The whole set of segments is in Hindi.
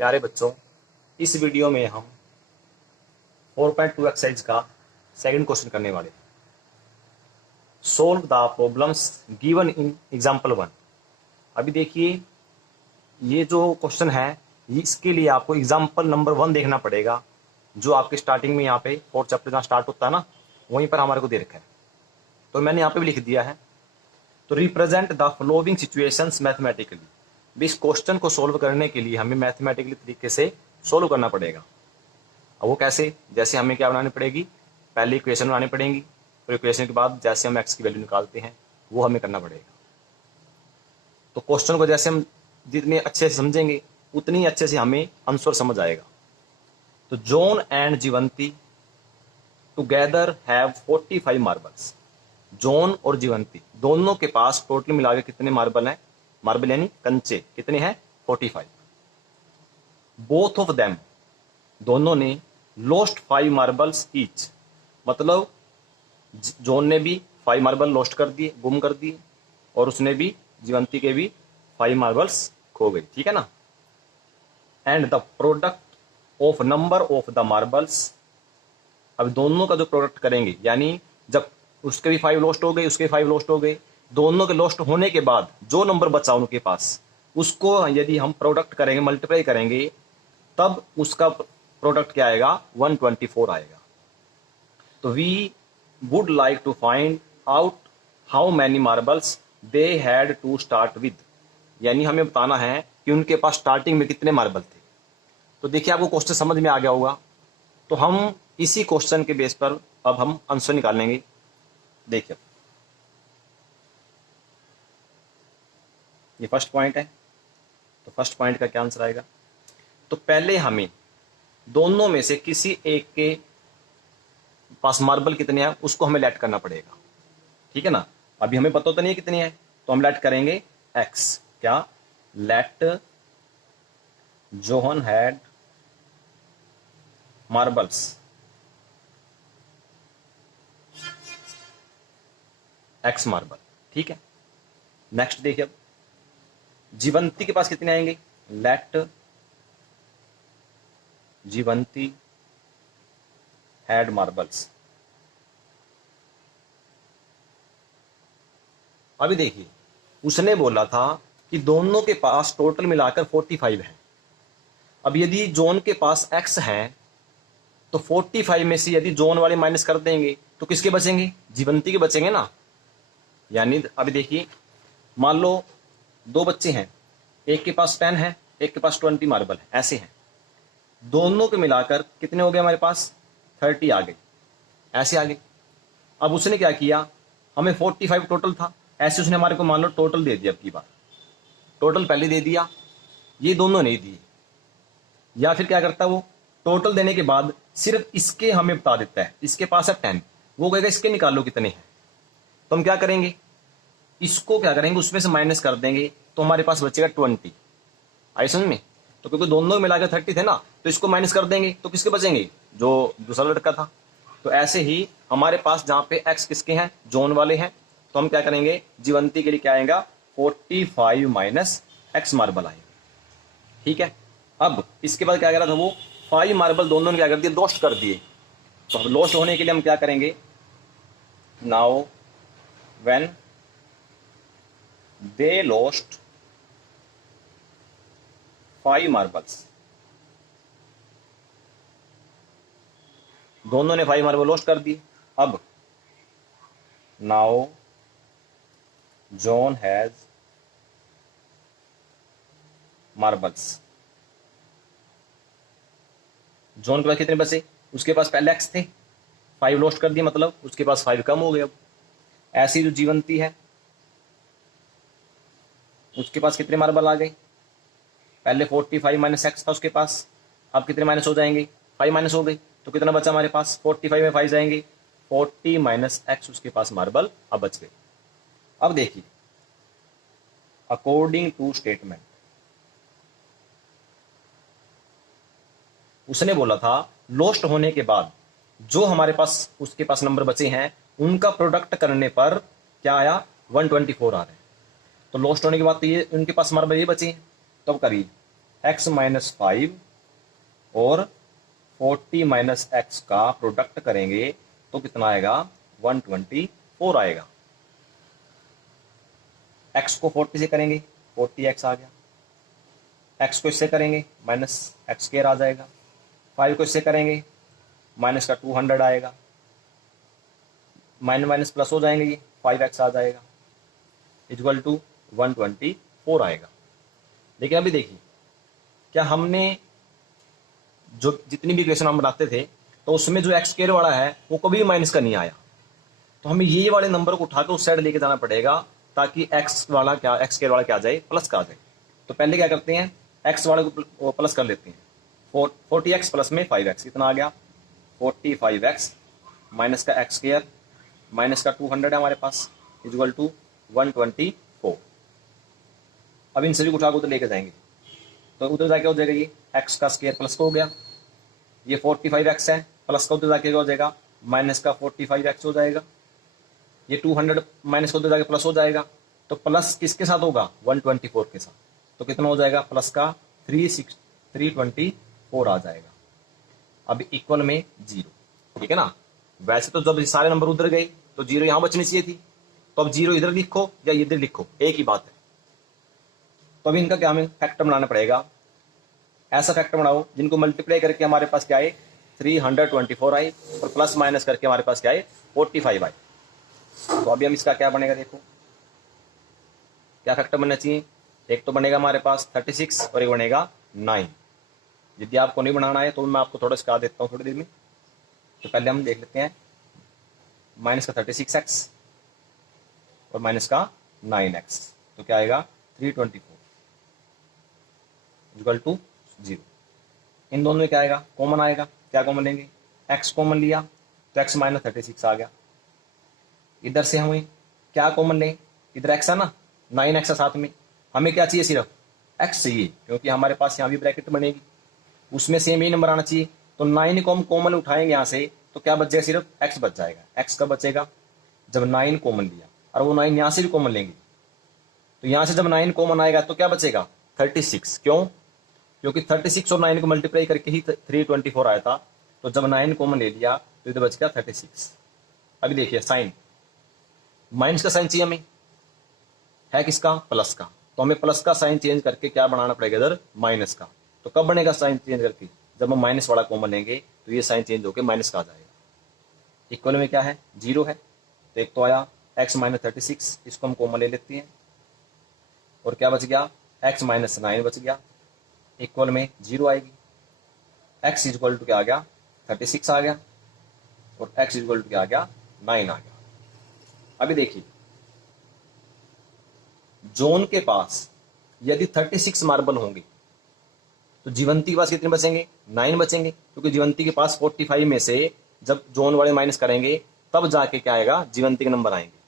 प्यारे बच्चों, इस वीडियो में हम 4.2 एक्सरसाइज का सेकंड क्वेश्चन करने वाले हैं। Solve the problems given in example 1। अभी देखिए, ये जो क्वेश्चन है इसके लिए आपको एग्जाम्पल नंबर 1 देखना पड़ेगा, जो आपके स्टार्टिंग में यहाँ पे 4 चैप्टर जहाँ स्टार्ट होता है ना, वहीं पर हमारे को दे रखा है। तो मैंने यहाँ पे भी लिख दिया है। तो represent the following situations mathematically. इस क्वेश्चन को सोल्व करने के लिए हमें मैथमेटिकली तरीके से सोल्व करना पड़ेगा। अब वो कैसे? जैसे हमें क्या बनानी पड़ेगी, पहले इक्वेशन बनानी पड़ेगी, फिर इक्वेशन के बाद जैसे हम एक्स की वैल्यू निकालते हैं वो हमें करना पड़ेगा। तो क्वेश्चन को जैसे हम जितने अच्छे से समझेंगे उतनी अच्छे से हमें आंसर समझ आएगा। तो John and Jeevanti together have 45 marbles. John और जीवंती दोनों के पास टोटल मिला के कितने मार्बल हैं? मार्बल यानी कंचे कितने हैं? 45। बोथ ऑफ देम, दोनों ने लॉस्ट 5 मार्बल्स ईच। मतलब जॉन ने भी 5 मार्बल लॉस्ट कर दिए, गुम कर दिए, और उसने भी, जीवंती के भी 5 मार्बल्स खो गई। ठीक है ना। And the product of number of the marbles. अब दोनों का जो प्रोडक्ट करेंगे, यानी जब उसके भी 5 लॉस्ट हो गए, उसके 5 लॉस्ट हो गए, दोनों के लॉस्ट होने के बाद जो नंबर बचा उनके पास, उसको यदि हम प्रोडक्ट करेंगे, मल्टीप्लाई करेंगे, तब उसका प्रोडक्ट क्या आएगा? 124 आएगा। तो we would like to find out how many marbles they had to start with. यानी हमें बताना है कि उनके पास स्टार्टिंग में कितने मार्बल थे। तो देखिए, आपको क्वेश्चन समझ में आ गया होगा। तो हम इसी क्वेश्चन के बेस पर अब हम आंसर निकालेंगे। देखिए, ये फर्स्ट पॉइंट है। तो फर्स्ट पॉइंट का क्या आंसर आएगा? तो पहले हमें दोनों में से किसी एक के पास मार्बल कितने हैं उसको हमें लेट करना पड़ेगा। ठीक है ना। अभी हमें पता तो नहीं है कितनी है, तो हम लेट करेंगे एक्स। क्या? Let Johan had marbles X marble. ठीक है। नेक्स्ट देखिए, अब जीवंती के पास कितने आएंगे? Let Jeevanti had marbles. अभी देखिए, उसने बोला था कि दोनों के पास टोटल मिलाकर 45 है। अब यदि जोन के पास एक्स है तो 45 में से यदि जोन वाले माइनस कर देंगे तो किसके बचेंगे? जीवंती के बचेंगे ना। यानी अभी देखिए, मान लो 2 बच्चे हैं, एक के पास 10 है, एक के पास 20 मार्बल है, ऐसे हैं। दोनों के मिलाकर कितने हो गए हमारे पास? 30 आ गए, ऐसे आ गए। अब उसने क्या किया, हमें 45 टोटल था, ऐसे उसने हमारे को मान लो टोटल दे दिया। अब की बार टोटल पहले दे दिया, ये दोनों नहीं दिए। या फिर क्या करता वो, टोटल देने के बाद सिर्फ इसके हमें बता देता है, इसके पास है 10, वो कहेगा इसके निकालो कितने हैं। तो हम क्या करेंगे, इसको क्या करेंगे, उसमें से माइनस कर देंगे, तो हमारे पास बचेगा 20। आई समझ में? तो क्योंकि दोनों मिलाकर 30 थे ना, तो इसको माइनस कर देंगे तो किसके बचेंगे? जो दूसरा लड़का था। तो ऐसे ही हमारे पास जहां पे एक्स किसके हैं? जोन वाले हैं। तो हम क्या करेंगे, जीवंती के लिए क्या आएगा? 45 माइनस एक्स मार्बल आएगा। ठीक है। अब इसके बाद क्या करा था वो, 5 मार्बल दोनों ने क्या कर दिया? लॉस्ट कर दिए। तो अब लॉस्ट होने के लिए हम क्या करेंगे, now when they lost 5 marbles, दोनों ने 5 मार्बल लॉस्ट कर दिए। अब now John has marbles. John के पास कितने बचे? उसके पास पहले एक्स थे, 5 लॉस्ट कर दिए, मतलब उसके पास 5 कम हो गए। अब ऐसी जो जीवंती है, उसके पास कितने मार्बल आ गए? पहले 45 माइनस एक्स था उसके पास, अब कितने माइनस हो जाएंगे? 5 माइनस हो गए, तो कितना बचा हमारे पास? 45 में 5 जाएंगे, 40 माइनस एक्स उसके पास मार्बल अब बच गए। अब देखिए, अकॉर्डिंग टू स्टेटमेंट, उसने बोला था लॉस्ट होने के बाद जो हमारे पास उसके पास नंबर बचे हैं उनका प्रोडक्ट करने पर क्या आया? 124 आ रहे हैं। तो लॉस्ट होने के बाद तो ये उनके पास मार्बल ये बचे हैं। तो अब करिए, x माइनस 5 और 40 माइनस एक्स का प्रोडक्ट करेंगे तो कितना आएगा, 124 आएगा। x को 40 से करेंगे 40x आ गया, x को इससे करेंगे माइनस एक्स स्क्वायर आ जाएगा, 5 को इससे करेंगे माइनस का 200 आएगा, माइनस माइनस प्लस हो जाएंगे, ये 5x आ जाएगा, इक्वल टू 124 आएगा। लेकिन अभी देखिए, क्या हमने जो जितनी भी इक्वेशन हम बनाते थे तो उसमें जो एक्स स्क्वायर वाला है वो कभी भी माइनस का नहीं आया, तो हमें ये वाले नंबर को उठाकर उस साइड लेके जाना पड़ेगा ताकि एक्स स्क्वायर वाला क्या आ जाए, प्लस का आ जाए। तो पहले क्या करते हैं, एक्स वाले को प्लस कर लेते हैं। 40x प्लस में 5x कितना आ गया, 45x माइनस का एक्स स्क्वायर माइनस का 200 है हमारे पास, इक्वल टू 124। अब इन सभी को उठाकर उधर लेके जाएंगे तो उधर जाके हो जाएगा, ये एक्स का स्क्वायर प्लस का हो गया, ये 45x है, प्लस का उधर जाके हो जाएगा माइनस का 45x हो जाएगा, ये 200 माइनस का उधर जाके प्लस हो जाएगा, तो प्लस किसके साथ होगा, 124 के साथ, तो कितना हो जाएगा, प्लस का 324 आ जाएगा। अब इक्वल में 0, ठीक है ना। वैसे तो जब सारे नंबर उधर गए तो 0 यहां बचनी चाहिए थी, तो अब 0 इधर लिखो या इधर लिखो एक ही बात है। तो अब इनका क्या हमें फैक्टर बनाना पड़ेगा, ऐसा फैक्टर बनाओ जिनको मल्टीप्लाई करके हमारे पास क्या आए, 324 आए, और प्लस माइनस करके हमारे पास क्या आए, 45 आए। तो अभी हम इसका क्या बनेगा, देखो क्या फैक्टर बनना चाहिए, एक तो बनेगा हमारे पास 36 और एक बनेगा 9। यदि आपको नहीं बनाना है तो मैं आपको थोड़ा सिखा देता हूँ थोड़ी देर में। तो पहले हम देख लेते हैं, माइनस का 36x और माइनस का 9x, तो क्या आएगा 324 इक्वल टू 0। इन दोनों में क्या आएगा, कॉमन आएगा, क्या कॉमन लेंगे, x कॉमन लिया तो x माइनस 36 आ गया। इधर से हमें क्या कॉमन लें, इधर x है ना, 9x है साथ में, हमें क्या चाहिए, सिर्फ x चाहिए, क्योंकि हमारे पास यहाँ भी ब्रैकेट बनेगी, उसमें सेम ही नंबर आना चाहिए। तो 9 को हम कॉमन उठाएंगे यहाँ से तो क्या बच जाएगा, सिर्फ x बच जाएगा। x कब बचेगा, जब 9 कॉमन लिया, और वो 9 यहाँ से भी कॉमन लेंगे, तो यहाँ से जब 9 कॉमन आएगा तो क्या बचेगा, 36। क्यों, क्योंकि 36 और 9 को मल्टीप्लाई करके ही 324 आया था, तो जब 9 कॉमन ले लिया तो इधर बच गया 36। अभी देखिए साइन, माइनस का साइन चाहिए हमें, है किसका, प्लस का, तो हमें प्लस का साइन चेंज करके क्या बनाना पड़ेगा, इधर माइनस का। तो कब बनेगा साइन चेंज करके, जब हम माइनस वाला कॉमन लेंगे तो ये साइन चेंज होकर माइनस का आ जाएगा। इक्वल में क्या है, 0 है, तो एक तो आया x माइनस 36, इसको हम कॉमन ले लेते हैं, और क्या बच गया, x माइनस 9 बच गया, इक्वल में 0 आएगी। x इक्वल टू क्या आ गया, 36 आ गया, और x इक्वल टू क्या आ गया, 9 आ गया। अभी देखिए, जोन के पास यदि 36 मार्बल होंगे तो जीवंती के पास कितने बचेंगे, 9 बचेंगे, क्योंकि जीवंती के पास 45 में से जब जोन वाले माइनस करेंगे तब जाके क्या आएगा, जीवंती के नंबर आएंगे।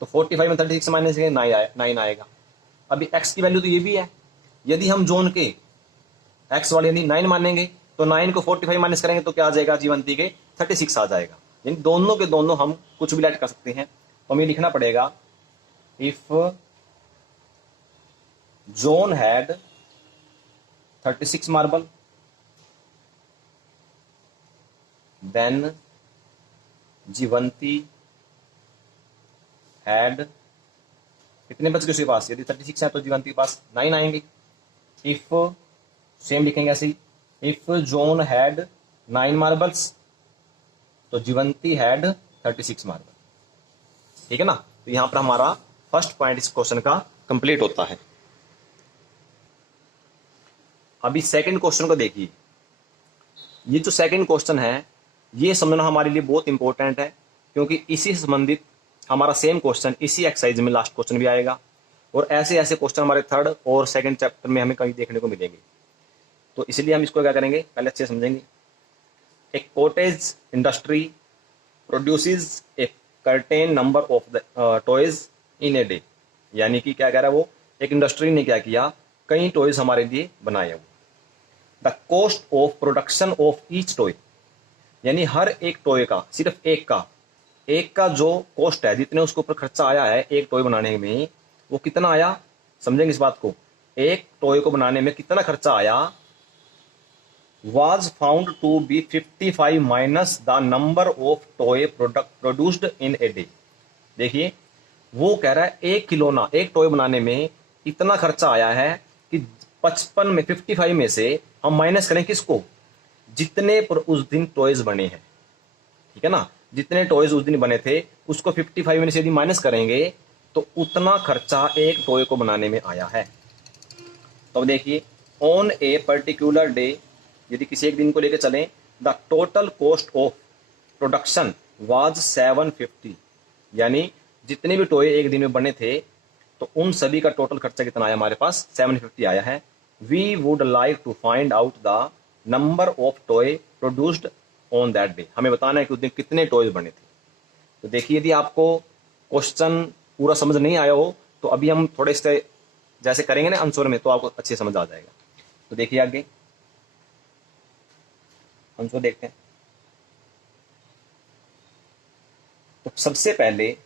तो 45 में 36 माइनस 9 आएगा। अभी x की वैल्यू तो ये भी है, यदि हम जोन के x वाले यदि 9 मानेंगे तो 9 को 45 माइनस करेंगे तो क्या आ जाएगा, जीवंती के 36 आ जाएगा। यानी दोनों के दोनों हम कुछ भी ऐड कर सकते हैं। तो हमें लिखना पड़ेगा, if John had 36 marble then Jeevanti had, कितने बच गए उसके पास, यदि 36 है तो जीवंती के पास 9 आएंगे। इफ सेम लिखेंगे ऐसे ही, इफ जोन हैड 9 मार्बल्स तो जीवंती हैड 36 मार्बल, ठीक है ना। तो यहां पर हमारा फर्स्ट पॉइंट इस क्वेश्चन का कंप्लीट होता है। अभी सेकंड क्वेश्चन को देखिए, ये जो सेकंड क्वेश्चन है ये समझना हमारे लिए बहुत इंपॉर्टेंट है, क्योंकि इसी से संबंधित हमारा सेम क्वेश्चन इसी एक्सरसाइज में लास्ट क्वेश्चन भी आएगा, और ऐसे ऐसे क्वेश्चन हमारे थर्ड और सेकंड चैप्टर में हमें कहीं देखने को मिलेंगे। तो इसलिए हम इसको क्या करेंगे, पहले अच्छे समझेंगे। एक cottage industry produces a certain number of the toys in a day, यानी कि क्या कह रहा है वो, एक इंडस्ट्री ने क्या किया, कई टॉयज हमारे लिए बनाए हुए। The cost of production of each toy, यानी हर एक टॉय का, सिर्फ एक का जो कॉस्ट है, जितने उसके ऊपर खर्चा आया है एक टॉय बनाने में, वो कितना आया, समझेंगे इस बात को, एक टॉय को बनाने में कितना खर्चा आया, was found to be 55 minus the number of toy product produced in a day। देखिए वो कह रहा है एक खिलौना, एक टॉय बनाने में इतना खर्चा आया है कि 55 में 55 में से हम माइनस करें किसको, जितने पर उस दिन टॉयज बने हैं, ठीक है ना, जितने टॉयज उस दिन बने थे उसको 55 में से यदि माइनस करेंगे तो उतना खर्चा एक टॉय को बनाने में आया है। तो देखिए ऑन ए पर्टिकुलर डे, यदि किसी एक दिन को लेकर चलें, the total cost of production was 750, यानी जितने भी टॉय एक दिन में बने थे तो उन सभी का टोटल खर्चा कितना आया हमारे पास, 750 आया है। We would like to find out the number of toy produced on that day. हमें बताना है कि उस दिन कितने टॉयज बने थे। तो देखिए यदि आपको क्वेश्चन पूरा समझ नहीं आया हो तो अभी हम थोड़े से जैसे करेंगे ना आंसर में, तो आपको अच्छे समझ आ जाएगा। तो देखिए आगे आंसर देखते हैं। तो सबसे पहले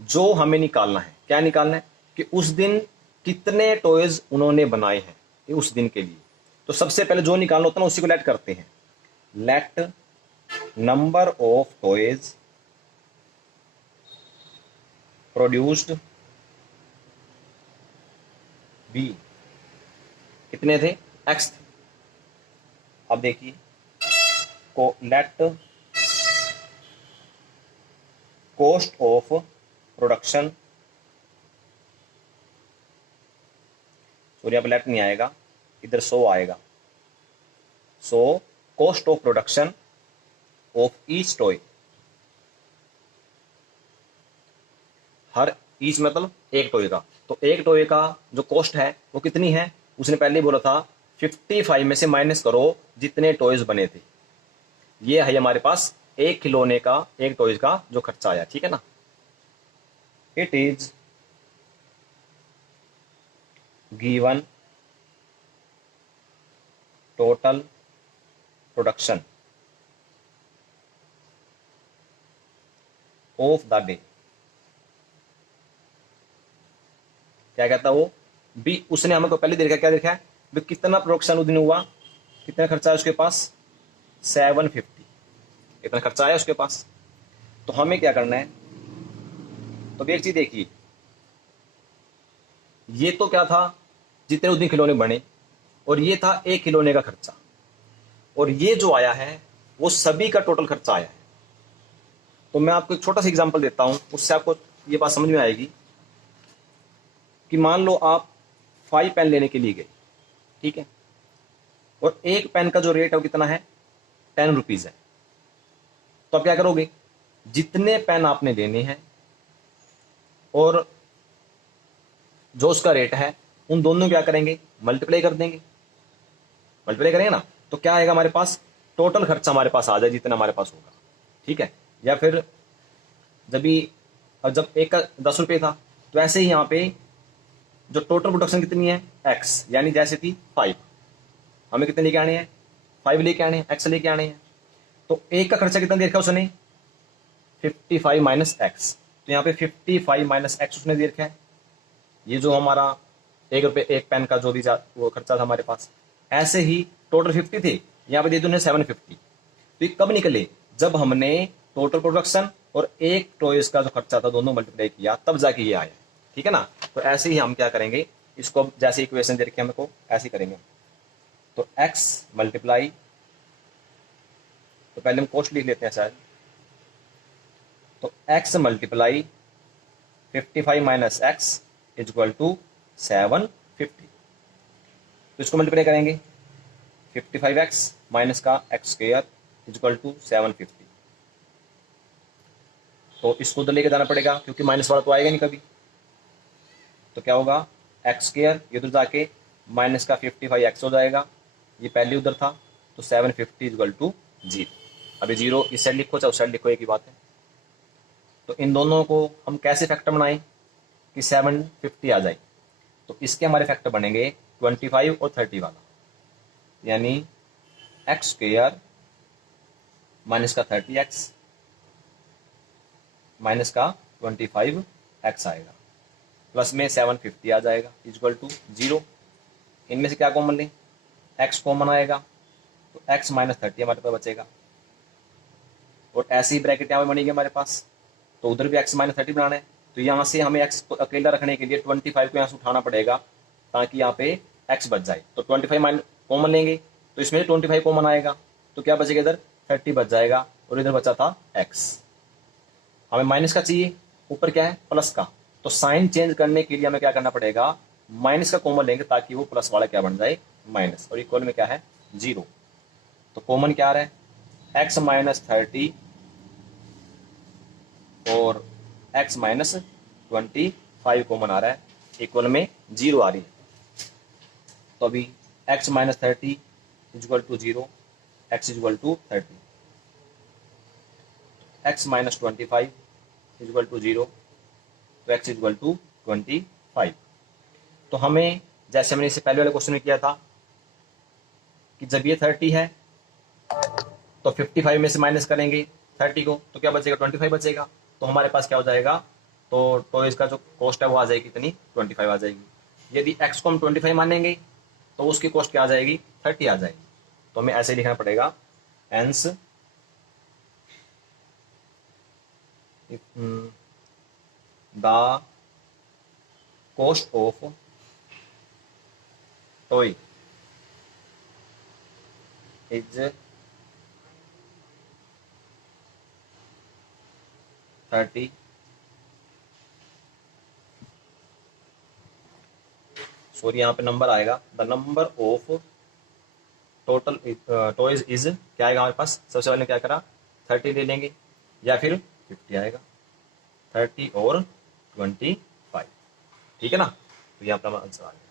जो हमें निकालना है, क्या निकालना है कि उस दिन कितने टॉयज उन्होंने बनाए हैं उस दिन के लिए। तो सबसे पहले जो निकालना होता है ना उसी को लेट करते हैं। Let number of toys produced be, कितने थे, एक्स थे। अब देखिए को let cost of production, sorry यहाँ पे लेट नहीं आएगा, इधर सो आएगा। So cost of production of each toy, हर ईच मतलब एक टॉय का, तो एक टॉय का जो कॉस्ट है वो कितनी है, उसने पहले ही बोला था 55 में से माइनस करो जितने टॉयज बने थे। ये है हमारे पास एक खिलौने का, एक टॉयज का जो खर्चा आया, ठीक है ना। It is given total production of the day. क्या कहता वो बी, उसने हमको पहले देखा, क्या देखा है भी कितना प्रोडक्शन उस दिन हुआ, कितना खर्चा है उसके पास, 750, इतना खर्चा आया उसके पास। तो हमें क्या करना है, तो एक चीज देखिए, ये तो क्या था जितने उस दिन खिलौने बने, और ये था एक खिलौने का खर्चा, और ये जो आया है वो सभी का टोटल खर्चा आया है। तो मैं आपको एक छोटा सा एग्जांपल देता हूं, उससे आपको ये बात समझ में आएगी कि मान लो आप 5 पेन लेने के लिए गए, ठीक है, और एक पेन का जो रेट है वो कितना है, 10 रुपीज है। तो आप क्या करोगे, जितने पेन आपने लेने हैं और जो उसका रेट है उन दोनों क्या करेंगे, मल्टीप्लाई कर देंगे, मल्टीप्लाई करेंगे ना, तो क्या आएगा हमारे पास, टोटल खर्चा हमारे पास आ जाए जितना हमारे पास होगा, ठीक है। या फिर जब एक का 10 रुपये था, तो ऐसे ही यहाँ पे जो टोटल प्रोडक्शन कितनी है, एक्स, यानी जैसे थी 5, हमें कितने लेके आने हैं, 5 लेके आने हैं, एक्स लेके आने हैं। तो एक का खर्चा कितना दे रखा है उसने, 55 माइनस एक्स, तो यहाँ पे 55 माइनस एक्स उसने दे रखा है। ये जो हमारा 1 रुपये एक पेन का जो भी वो खर्चा था हमारे पास, ऐसे ही टोटल 50 थे, यहाँ पे दे दो 750। तो ये कब निकले, जब हमने टोटल प्रोडक्शन और एक टॉयज का जो खर्चा था दोनों मल्टीप्लाई किया, तब जाके ये आया, ठीक है ना। तो ऐसे ही हम क्या करेंगे, इसको जैसे इक्वेशन दे रखी है हमको ऐसे ही करेंगे। तो x मल्टीप्लाई, तो पहले हम कॉस्ट लिख लेते हैं शायद, तो x multiply 55 minus X is equal to 750। तो इसको मल्टीप्लाई करेंगे, 55x माइनस का X square is equal to 750। तो इसको उधर लेके जाना पड़ेगा क्योंकि माइनस वाला तो आएगा नहीं कभी। तो क्या होगा, एक्स स्क्वायर ये उधर जाके माइनस का 55 एक्स हो जाएगा, ये पहले उधर था, तो 750 इज इक्वल टू 0। अभी 0 इस साइड लिखो चाहे उस साइड लिखो, एक ही बात है। तो इन दोनों को हम कैसे फैक्टर बनाएं कि 750 आ जाए, तो इसके हमारे फैक्टर बनेंगे 25 और 30 वाला, यानी एक्स स्क्वायर माइनस का 30x माइनस का 25x आएगा। प्लस में 750 आ जाएगा इक्वल टू 0। इनमें से क्या कॉमन लें, x कॉमन आएगा तो x माइनस 30 हमारे पास बचेगा, और ऐसी ही ब्रैकेट यहाँ पे बनेगी हमारे पास, तो उधर भी x माइनस 30 बनाना है, तो यहाँ से हमें x को अकेला रखने के लिए 25 को यहाँ से उठाना पड़ेगा ताकि यहाँ पे x बच जाए। तो 25 माइनस कॉमन लेंगे तो इसमें 25 कॉमन आएगा, तो क्या बचेगा, इधर 30 बच जाएगा, और इधर बचा था x। हमें माइनस का चाहिए, ऊपर क्या है प्लस का, तो साइन चेंज करने के लिए हमें क्या करना पड़ेगा, माइनस का कॉमन लेंगे ताकि वो प्लस वाला क्या बन जाए, माइनस, और इक्वल में क्या है 0। तो कॉमन क्या आ रहा है, x माइनस 30 और x माइनस 25 कॉमन आ रहा है, इक्वल में 0 आ रही है। तो अभी x minus 30 equal to 0, x equal to 30, x minus 25 equal to 0, तो x इक्वल टू 25। तो हमें जैसे हमने इससे पहले वाले क्वेश्चन में किया था कि जब ये 30 है तो 55 में से माइनस करेंगे 30 को, तो क्या बचेगा, 25 बचेगा। तो हमारे पास क्या हो जाएगा, तो इसका जो कॉस्ट है वो आ जाएगी कितनी, 25 आ जाएगी। यदि x को हम 25 मानेंगे तो उसकी कॉस्ट क्या आ जाएगी, 30 आ जाएगी। तो हमें ऐसे लिखना पड़ेगा, hence the cost of toy is 30 sorry यहाँ पे नंबर आएगा, the number of total toys is क्या आएगा हमारे पास, सबसे पहले क्या करा 30 ले लेंगे या फिर 50 आएगा, 30 और 25, ठीक है ना। तो यहाँ पर हमारा आंसर आ गया।